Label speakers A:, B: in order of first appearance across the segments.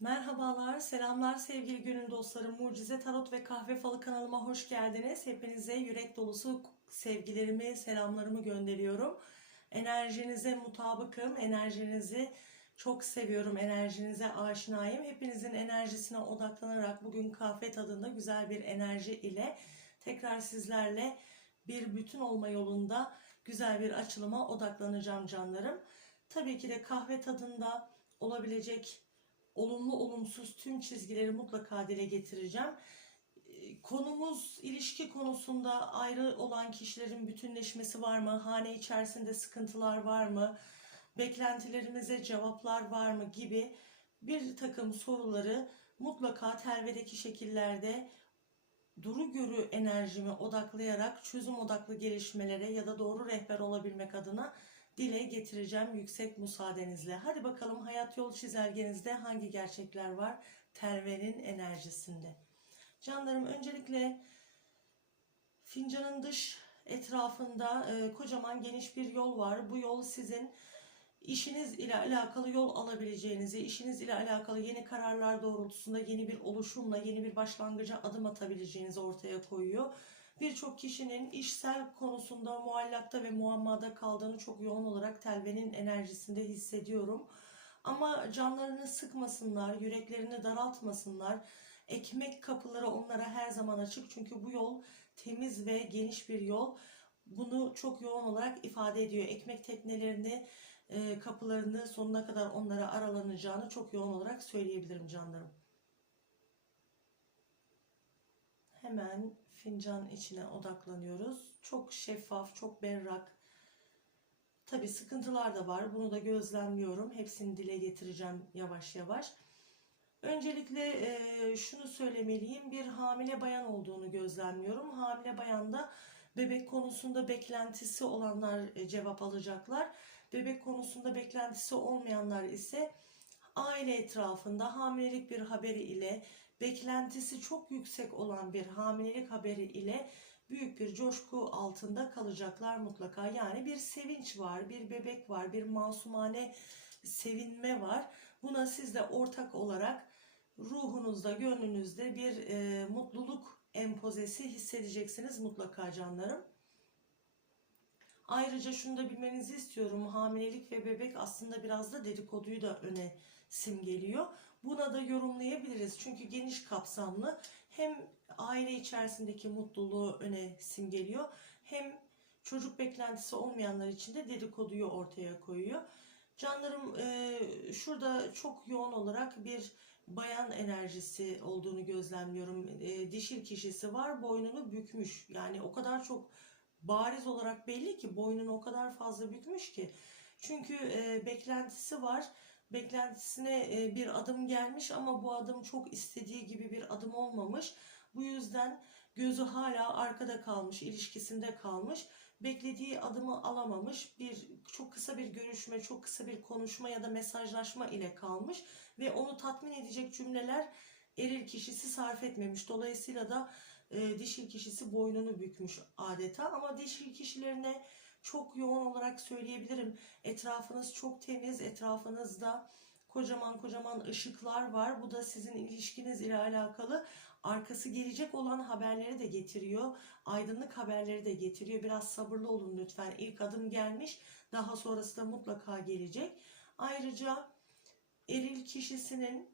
A: Merhabalar, selamlar sevgili gönül dostlarım. Mucize Tarot ve Kahve Falı kanalıma hoş geldiniz. Hepinize yürek dolusu sevgilerimi, selamlarımı gönderiyorum. Enerjinize mutabıkım, enerjinizi çok seviyorum, enerjinize aşinayım. Hepinizin enerjisine odaklanarak bugün kahve tadında güzel bir enerji ile tekrar sizlerle bir bütün olma yolunda güzel bir açılıma odaklanacağım canlarım. Tabii ki de kahve tadında olabilecek olumlu olumsuz tüm çizgileri mutlaka dile getireceğim. Ee, Konumuz ilişki konusunda ayrı olan kişilerin bütünleşmesi var mı? Hane içerisinde sıkıntılar var mı? Beklentilerimize cevaplar var mı gibi bir takım soruları mutlaka telvedeki şekillerde duru görü enerjimi odaklayarak çözüm odaklı gelişmelere ya da doğru rehber olabilmek adına dile getireceğim yüksek müsaadenizle. Hadi bakalım hayat yol çizelgenizde hangi gerçekler var tervenin enerjisinde. Canlarım öncelikle fincanın dış etrafında e, kocaman geniş bir yol var. Bu yol sizin işiniz ile alakalı yol alabileceğinizi, işiniz ile alakalı yeni kararlar doğrultusunda yeni bir oluşumla, yeni bir başlangıca adım atabileceğinizi ortaya koyuyor. Birçok kişinin işsel konusunda muallakta ve muammada kaldığını çok yoğun olarak telvenin enerjisinde hissediyorum. Ama canlarını sıkmasınlar, yüreklerini daraltmasınlar. Ekmek kapıları onlara her zaman açık çünkü bu yol temiz ve geniş bir yol. Bunu çok yoğun olarak ifade ediyor. Ekmek teknelerini, e, kapılarını sonuna kadar onlara aralanacağını çok yoğun olarak söyleyebilirim canlarım. Hemen fincan içine odaklanıyoruz. Çok şeffaf, çok berrak. Tabi sıkıntılar da var. Bunu da gözlemliyorum. Hepsini dile getireceğim yavaş yavaş. Öncelikle e, şunu söylemeliyim. Bir hamile bayan olduğunu gözlemliyorum. Hamile bayanda bebek konusunda beklentisi olanlar e, cevap alacaklar. Bebek konusunda beklentisi olmayanlar ise aile etrafında hamilelik bir haberi ile beklentisi çok yüksek olan bir hamilelik haberi ile büyük bir coşku altında kalacaklar mutlaka. Yani bir sevinç var, bir bebek var, bir masumane sevinme var. Buna siz de ortak olarak ruhunuzda, gönlünüzde bir e, mutluluk empozesi hissedeceksiniz mutlaka canlarım. Ayrıca şunu da bilmenizi istiyorum. Hamilelik ve bebek aslında biraz da dedikoduyu da öne simgeliyor. Buna da yorumlayabiliriz. Çünkü geniş kapsamlı hem aile içerisindeki mutluluğu öne simgeliyor hem çocuk beklentisi olmayanlar için de dedikoduyu ortaya koyuyor. Canlarım e, şurada çok yoğun olarak bir bayan enerjisi olduğunu gözlemliyorum. E, dişil kişisi var boynunu bükmüş. Yani o kadar çok bariz olarak belli ki boynunu o kadar fazla bükmüş ki. Çünkü e, beklentisi var. Beklentisine e, bir adım gelmiş ama bu adım çok istediği gibi bir adım olmamış. Bu yüzden gözü hala arkada kalmış, ilişkisinde kalmış. Beklediği adımı alamamış. Bir çok kısa bir görüşme, çok kısa bir konuşma ya da mesajlaşma ile kalmış ve onu tatmin edecek cümleler eril kişisi sarf etmemiş. Dolayısıyla da e, dişil kişisi boynunu bükmüş adeta ama dişil kişilerine çok yoğun olarak söyleyebilirim. Etrafınız çok temiz, etrafınızda kocaman kocaman ışıklar var. Bu da sizin ilişkiniz ile alakalı arkası gelecek olan haberleri de getiriyor. Aydınlık haberleri de getiriyor. Biraz sabırlı olun lütfen. İlk adım gelmiş. Daha sonrası da mutlaka gelecek. Ayrıca eril kişisinin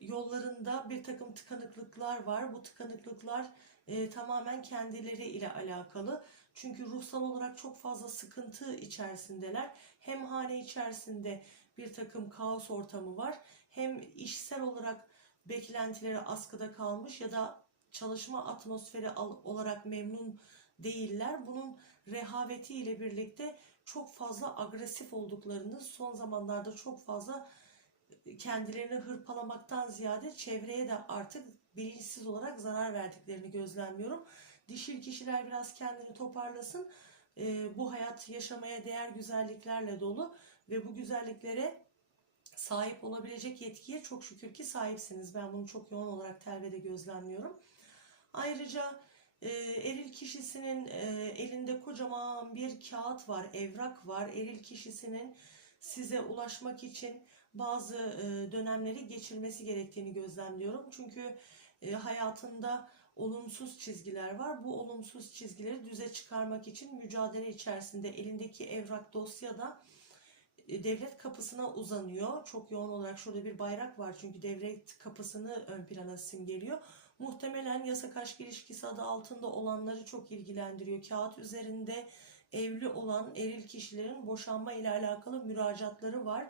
A: yollarında bir takım tıkanıklıklar var. Bu tıkanıklıklar e, tamamen kendileri ile alakalı. Çünkü ruhsal olarak çok fazla sıkıntı içerisindeler. Hem hane içerisinde bir takım kaos ortamı var. Hem işsel olarak beklentileri askıda kalmış ya da çalışma atmosferi olarak memnun değiller. Bunun rehaveti ile birlikte çok fazla agresif olduklarını son zamanlarda çok fazla kendilerini hırpalamaktan ziyade çevreye de artık bilinçsiz olarak zarar verdiklerini gözlemliyorum. Dişil kişiler biraz kendini toparlasın. Ee, bu hayat yaşamaya değer güzelliklerle dolu ve bu güzelliklere sahip olabilecek yetkiye çok şükür ki sahipsiniz. Ben bunu çok yoğun olarak telvede gözlemliyorum. Ayrıca e, eril kişisinin e, elinde kocaman bir kağıt var, evrak var. Eril kişisinin size ulaşmak için bazı e, dönemleri geçirmesi gerektiğini gözlemliyorum. Çünkü e, hayatında olumsuz çizgiler var. Bu olumsuz çizgileri düze çıkarmak için mücadele içerisinde elindeki evrak dosya da e, devlet kapısına uzanıyor. Çok yoğun olarak şurada bir bayrak var çünkü devlet kapısını ön plana simgeliyor. Muhtemelen yasak aşk ilişkisi adı altında olanları çok ilgilendiriyor. Kağıt üzerinde evli olan eril kişilerin boşanma ile alakalı müracaatları var.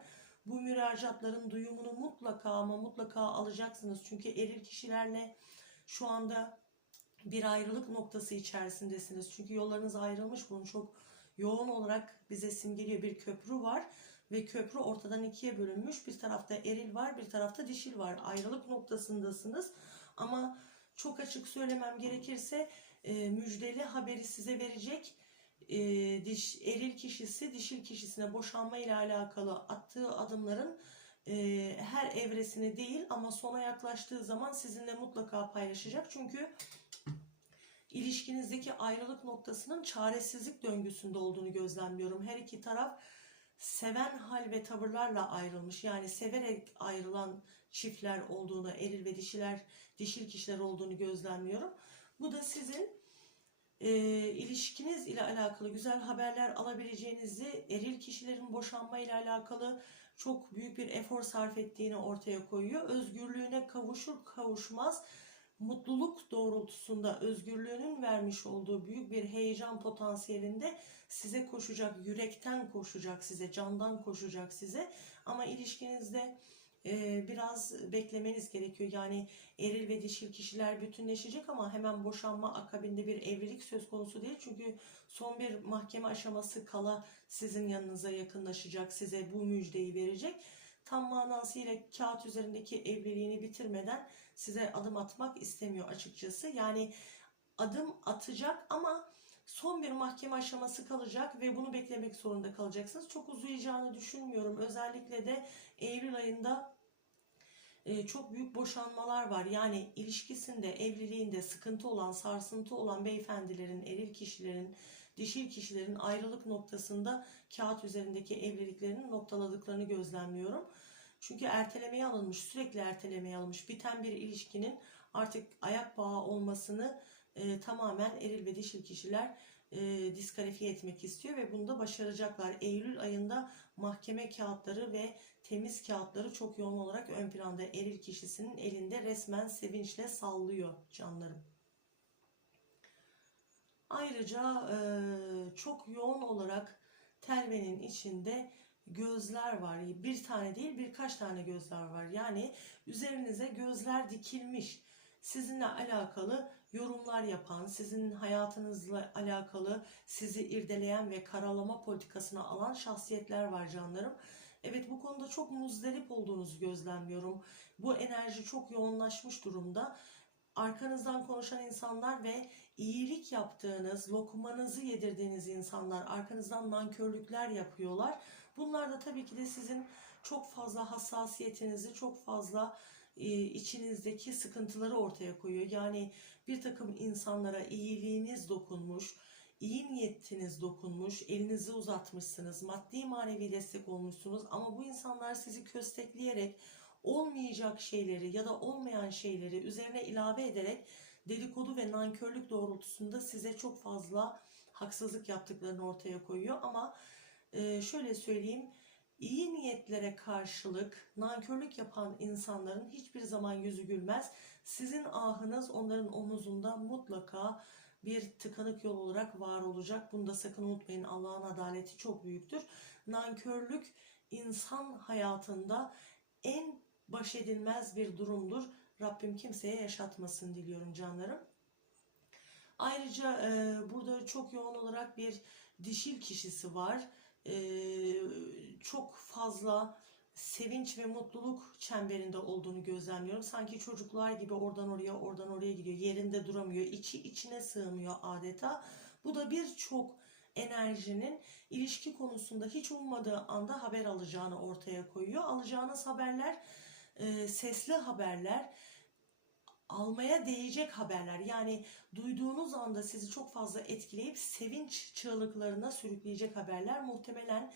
A: Bu müracaatların duyumunu mutlaka ama mutlaka alacaksınız. Çünkü eril kişilerle şu anda bir ayrılık noktası içerisindesiniz. Çünkü yollarınız ayrılmış. Bunun çok yoğun olarak bize simgeliyor bir köprü var ve köprü ortadan ikiye bölünmüş. Bir tarafta eril var, bir tarafta dişil var. Ayrılık noktasındasınız. Ama çok açık söylemem gerekirse e, müjdeli haberi size verecek e, diş eril kişisi dişil kişisine boşanma ile alakalı attığı adımların e, her evresini değil ama sona yaklaştığı zaman sizinle mutlaka paylaşacak. Çünkü ilişkinizdeki ayrılık noktasının çaresizlik döngüsünde olduğunu gözlemliyorum. Her iki taraf seven hal ve tavırlarla ayrılmış. Yani severek ayrılan çiftler olduğunu, eril ve dişiler, dişil kişiler olduğunu gözlemliyorum. Bu da sizin e, ilişkiniz ile alakalı güzel haberler alabileceğinizi, eril kişilerin boşanma ile alakalı çok büyük bir efor sarf ettiğini ortaya koyuyor. Özgürlüğüne kavuşur kavuşmaz mutluluk doğrultusunda özgürlüğünün vermiş olduğu büyük bir heyecan potansiyelinde size koşacak, yürekten koşacak size, candan koşacak size. Ama ilişkinizde biraz beklemeniz gerekiyor. Yani eril ve dişil kişiler bütünleşecek ama hemen boşanma akabinde bir evlilik söz konusu değil. Çünkü son bir mahkeme aşaması kala sizin yanınıza yakınlaşacak, size bu müjdeyi verecek. Tam manasıyla kağıt üzerindeki evliliğini bitirmeden size adım atmak istemiyor açıkçası. Yani adım atacak ama son bir mahkeme aşaması kalacak ve bunu beklemek zorunda kalacaksınız. Çok uzayacağını düşünmüyorum. Özellikle de Eylül ayında e, çok büyük boşanmalar var. Yani ilişkisinde, evliliğinde sıkıntı olan, sarsıntı olan beyefendilerin, eril kişilerin, dişil kişilerin ayrılık noktasında kağıt üzerindeki evliliklerinin noktaladıklarını gözlemliyorum. Çünkü ertelemeye alınmış, sürekli ertelemeye alınmış biten bir ilişkinin artık ayak bağı olmasını e, tamamen eril ve dişil kişiler e, diskalifiye etmek istiyor ve bunu da başaracaklar. Eylül ayında mahkeme kağıtları ve temiz kağıtları çok yoğun olarak ön planda eril kişisinin elinde resmen sevinçle sallıyor canlarım. Ayrıca e, çok yoğun olarak telvenin içinde gözler var. Bir tane değil birkaç tane gözler var. Yani üzerinize gözler dikilmiş. Sizinle alakalı yorumlar yapan, sizin hayatınızla alakalı sizi irdeleyen ve karalama politikasına alan şahsiyetler var canlarım. Evet bu konuda çok muzdarip olduğunuzu gözlemliyorum. Bu enerji çok yoğunlaşmış durumda. Arkanızdan konuşan insanlar ve iyilik yaptığınız, lokmanızı yedirdiğiniz insanlar arkanızdan nankörlükler yapıyorlar. Bunlar da tabii ki de sizin çok fazla hassasiyetinizi, çok fazla içinizdeki sıkıntıları ortaya koyuyor. Yani bir takım insanlara iyiliğiniz dokunmuş, iyi niyetiniz dokunmuş, elinizi uzatmışsınız, maddi manevi destek olmuşsunuz ama bu insanlar sizi köstekleyerek olmayacak şeyleri ya da olmayan şeyleri üzerine ilave ederek dedikodu ve nankörlük doğrultusunda size çok fazla haksızlık yaptıklarını ortaya koyuyor ama e, şöyle söyleyeyim iyi niyetlere karşılık nankörlük yapan insanların hiçbir zaman yüzü gülmez. Sizin ahınız onların omuzunda mutlaka bir tıkanık yol olarak var olacak. Bunu da sakın unutmayın. Allah'ın adaleti çok büyüktür. Nankörlük insan hayatında en baş edilmez bir durumdur. Rabbim kimseye yaşatmasın diliyorum canlarım. Ayrıca e, burada çok yoğun olarak bir dişil kişisi var. Çok fazla sevinç ve mutluluk çemberinde olduğunu gözlemliyorum. Sanki çocuklar gibi oradan oraya oradan oraya gidiyor. Yerinde duramıyor. içi içine sığmıyor adeta. Bu da birçok enerjinin ilişki konusunda hiç ummadığı anda haber alacağını ortaya koyuyor. Alacağınız haberler e, sesli haberler, almaya değecek haberler yani duyduğunuz anda sizi çok fazla etkileyip sevinç çığlıklarına sürükleyecek haberler muhtemelen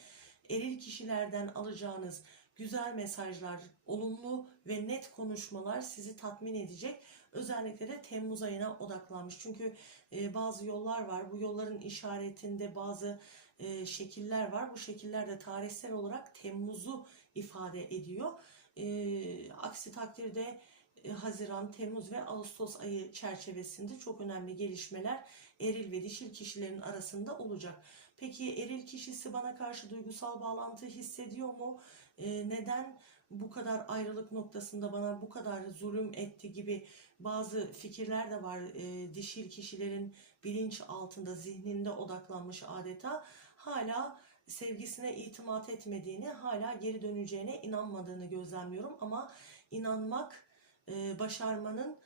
A: eril kişilerden alacağınız güzel mesajlar, olumlu ve net konuşmalar sizi tatmin edecek. Özellikle de Temmuz ayına odaklanmış. Çünkü e, bazı yollar var. Bu yolların işaretinde bazı e, şekiller var. Bu şekiller de tarihsel olarak Temmuz'u ifade ediyor. E, aksi takdirde Haziran, Temmuz ve Ağustos ayı çerçevesinde çok önemli gelişmeler eril ve dişil kişilerin arasında olacak. Peki eril kişisi bana karşı duygusal bağlantı hissediyor mu? E, neden bu kadar ayrılık noktasında bana bu kadar zulüm etti gibi bazı fikirler de var. E, dişil kişilerin bilinç altında, zihninde odaklanmış adeta. Hala sevgisine itimat etmediğini, hala geri döneceğine inanmadığını gözlemliyorum. Ama inanmak e, başarmanın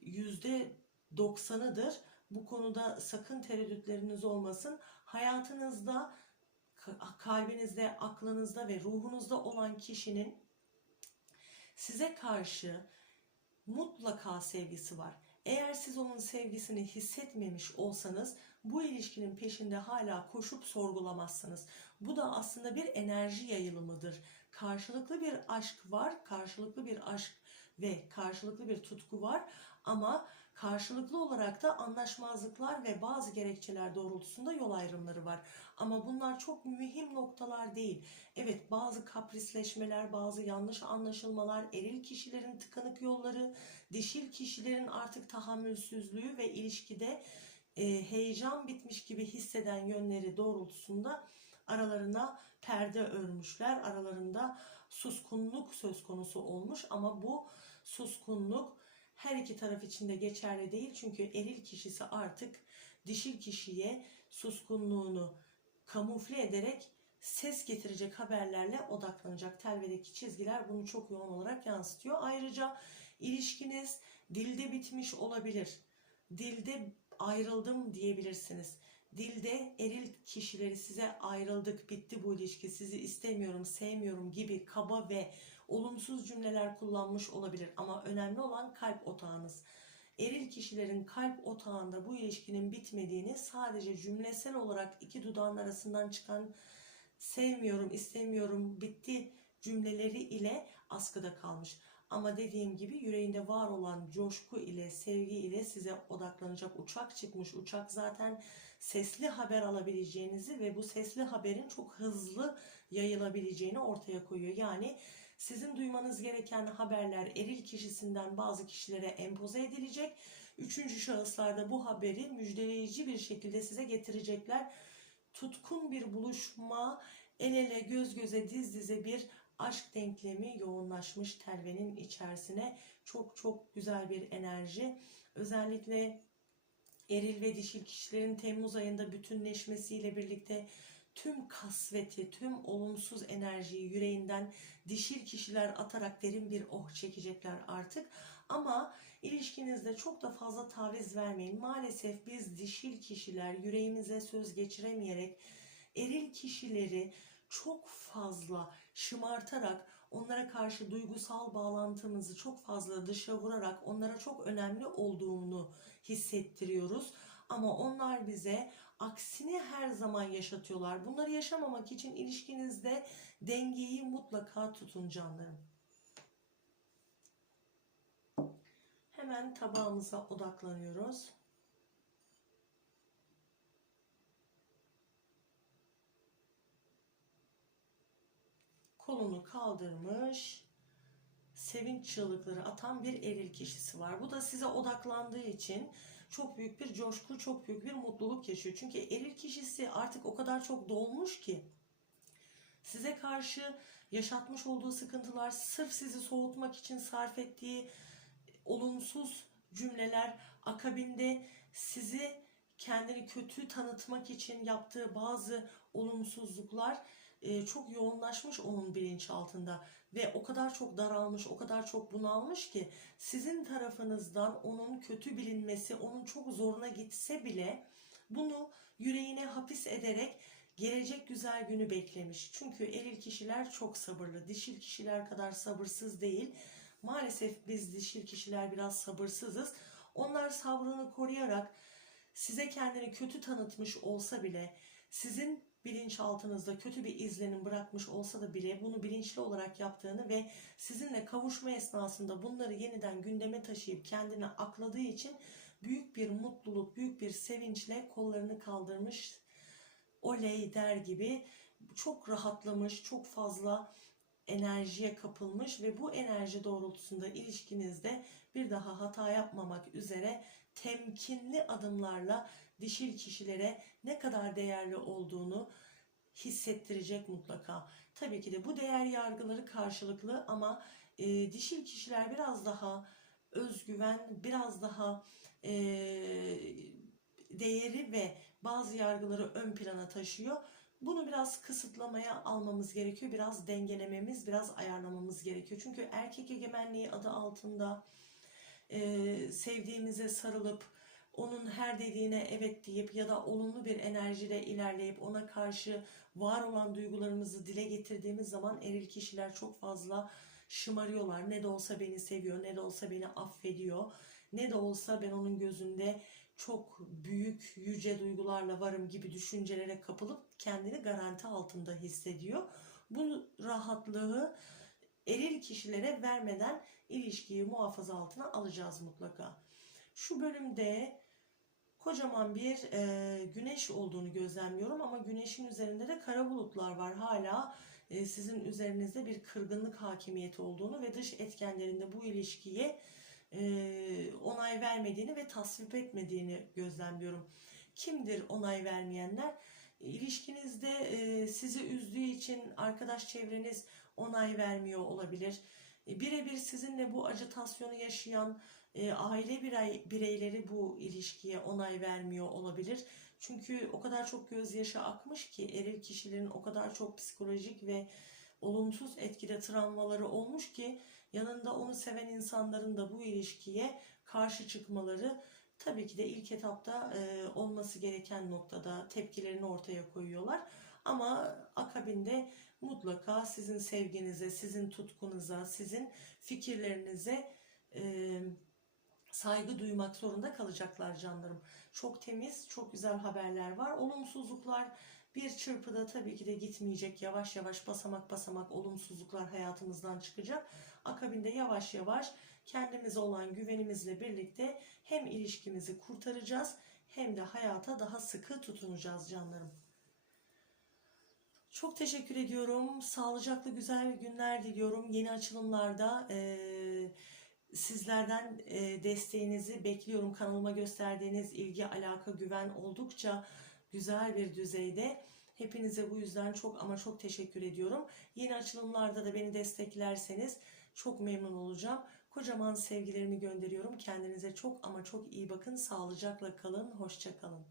A: yüzde doksanıdır. Bu konuda sakın tereddütleriniz olmasın. Hayatınızda, ka- kalbinizde, aklınızda ve ruhunuzda olan kişinin size karşı mutlaka sevgisi var. Eğer siz onun sevgisini hissetmemiş olsanız bu ilişkinin peşinde hala koşup sorgulamazsınız. Bu da aslında bir enerji yayılımıdır. Karşılıklı bir aşk var, karşılıklı bir aşk ve karşılıklı bir tutku var ama karşılıklı olarak da anlaşmazlıklar ve bazı gerekçeler doğrultusunda yol ayrımları var. Ama bunlar çok mühim noktalar değil. Evet bazı kaprisleşmeler, bazı yanlış anlaşılmalar, eril kişilerin tıkanık yolları, dişil kişilerin artık tahammülsüzlüğü ve ilişkide e, heyecan bitmiş gibi hisseden yönleri doğrultusunda aralarına perde örmüşler. Aralarında suskunluk söz konusu olmuş ama bu suskunluk her iki taraf için de geçerli değil. Çünkü eril kişisi artık dişil kişiye suskunluğunu kamufle ederek ses getirecek haberlerle odaklanacak. Telvedeki çizgiler bunu çok yoğun olarak yansıtıyor. Ayrıca ilişkiniz dilde bitmiş olabilir. Dilde ayrıldım diyebilirsiniz. Dilde eril kişileri size ayrıldık, bitti bu ilişki, sizi istemiyorum, sevmiyorum gibi kaba ve olumsuz cümleler kullanmış olabilir. Ama önemli olan kalp otağınız. Eril kişilerin kalp otağında bu ilişkinin bitmediğini sadece cümlesel olarak iki dudağın arasından çıkan sevmiyorum, istemiyorum, bitti cümleleri ile askıda kalmış. Ama dediğim gibi yüreğinde var olan coşku ile, sevgi ile size odaklanacak uçak çıkmış. Uçak zaten sesli haber alabileceğinizi ve bu sesli haberin çok hızlı yayılabileceğini ortaya koyuyor. Yani sizin duymanız gereken haberler eril kişisinden bazı kişilere empoze edilecek. Üçüncü şahıslarda bu haberi müjdeleyici bir şekilde size getirecekler. Tutkun bir buluşma, el ele göz göze diz dize bir aşk denklemi yoğunlaşmış telvenin içerisine. Çok çok güzel bir enerji. Özellikle eril ve dişil kişilerin Temmuz ayında bütünleşmesiyle birlikte tüm kasveti, tüm olumsuz enerjiyi yüreğinden dişil kişiler atarak derin bir oh çekecekler artık. Ama ilişkinizde çok da fazla taviz vermeyin. Maalesef biz dişil kişiler yüreğimize söz geçiremeyerek eril kişileri çok fazla şımartarak onlara karşı duygusal bağlantımızı çok fazla dışa vurarak onlara çok önemli olduğunu hissettiriyoruz. Ama onlar bize aksini her zaman yaşatıyorlar. Bunları yaşamamak için ilişkinizde dengeyi mutlaka tutun canlarım. Hemen tabağımıza odaklanıyoruz. kolunu kaldırmış, sevinç çığlıkları atan bir eril kişisi var. Bu da size odaklandığı için çok büyük bir coşku, çok büyük bir mutluluk yaşıyor. Çünkü eril kişisi artık o kadar çok dolmuş ki size karşı yaşatmış olduğu sıkıntılar, sırf sizi soğutmak için sarf ettiği olumsuz cümleler akabinde sizi kendini kötü tanıtmak için yaptığı bazı olumsuzluklar e, çok yoğunlaşmış onun bilinçaltında ve o kadar çok daralmış, o kadar çok bunalmış ki sizin tarafınızdan onun kötü bilinmesi onun çok zoruna gitse bile bunu yüreğine hapis ederek gelecek güzel günü beklemiş. Çünkü eril kişiler çok sabırlı, dişil kişiler kadar sabırsız değil. Maalesef biz dişil kişiler biraz sabırsızız. Onlar sabrını koruyarak size kendini kötü tanıtmış olsa bile sizin bilinçaltınızda kötü bir izlenim bırakmış olsa da bile bunu bilinçli olarak yaptığını ve sizinle kavuşma esnasında bunları yeniden gündeme taşıyıp kendine akladığı için büyük bir mutluluk, büyük bir sevinçle kollarını kaldırmış oley der gibi çok rahatlamış, çok fazla enerjiye kapılmış ve bu enerji doğrultusunda ilişkinizde bir daha hata yapmamak üzere temkinli adımlarla dişil kişilere ne kadar değerli olduğunu hissettirecek mutlaka. Tabii ki de bu değer yargıları karşılıklı ama e, dişil kişiler biraz daha özgüven, biraz daha e, değeri ve bazı yargıları ön plana taşıyor. Bunu biraz kısıtlamaya almamız gerekiyor. Biraz dengelememiz, biraz ayarlamamız gerekiyor. Çünkü erkek egemenliği adı altında e, sevdiğimize sarılıp onun her dediğine evet deyip ya da olumlu bir enerjiyle ilerleyip ona karşı var olan duygularımızı dile getirdiğimiz zaman eril kişiler çok fazla şımarıyorlar. Ne de olsa beni seviyor, ne de olsa beni affediyor. Ne de olsa ben onun gözünde çok büyük, yüce duygularla varım gibi düşüncelere kapılıp kendini garanti altında hissediyor. Bu rahatlığı eril kişilere vermeden ilişkiyi muhafaza altına alacağız mutlaka. Şu bölümde kocaman bir e, güneş olduğunu gözlemliyorum ama güneşin üzerinde de kara bulutlar var. Hala e, sizin üzerinizde bir kırgınlık hakimiyeti olduğunu ve dış etkenlerinde bu ilişkiye e, onay vermediğini ve tasvip etmediğini gözlemliyorum. Kimdir onay vermeyenler? İlişkinizde e, sizi üzdüğü için arkadaş çevreniz onay vermiyor olabilir. E, Birebir sizinle bu acitasyonu yaşayan e, aile birey, bireyleri bu ilişkiye onay vermiyor olabilir. Çünkü o kadar çok gözyaşı akmış ki eril kişilerin o kadar çok psikolojik ve olumsuz etkide travmaları olmuş ki yanında onu seven insanların da bu ilişkiye karşı çıkmaları tabii ki de ilk etapta e, olması gereken noktada tepkilerini ortaya koyuyorlar. Ama akabinde mutlaka sizin sevginize, sizin tutkunuza, sizin fikirlerinize e, saygı duymak zorunda kalacaklar canlarım. Çok temiz, çok güzel haberler var. Olumsuzluklar bir çırpıda tabii ki de gitmeyecek. Yavaş yavaş basamak basamak olumsuzluklar hayatımızdan çıkacak. Akabinde yavaş yavaş kendimize olan güvenimizle birlikte hem ilişkimizi kurtaracağız hem de hayata daha sıkı tutunacağız canlarım. Çok teşekkür ediyorum. Sağlıcaklı güzel günler diliyorum. Yeni açılımlarda eee, sizlerden eee, desteğinizi bekliyorum. Kanalıma gösterdiğiniz ilgi, alaka, güven oldukça güzel bir düzeyde. Hepinize bu yüzden çok ama çok teşekkür ediyorum. Yeni açılımlarda da beni desteklerseniz çok memnun olacağım. Kocaman sevgilerimi gönderiyorum. Kendinize çok ama çok iyi bakın. Sağlıcakla kalın. Hoşça kalın.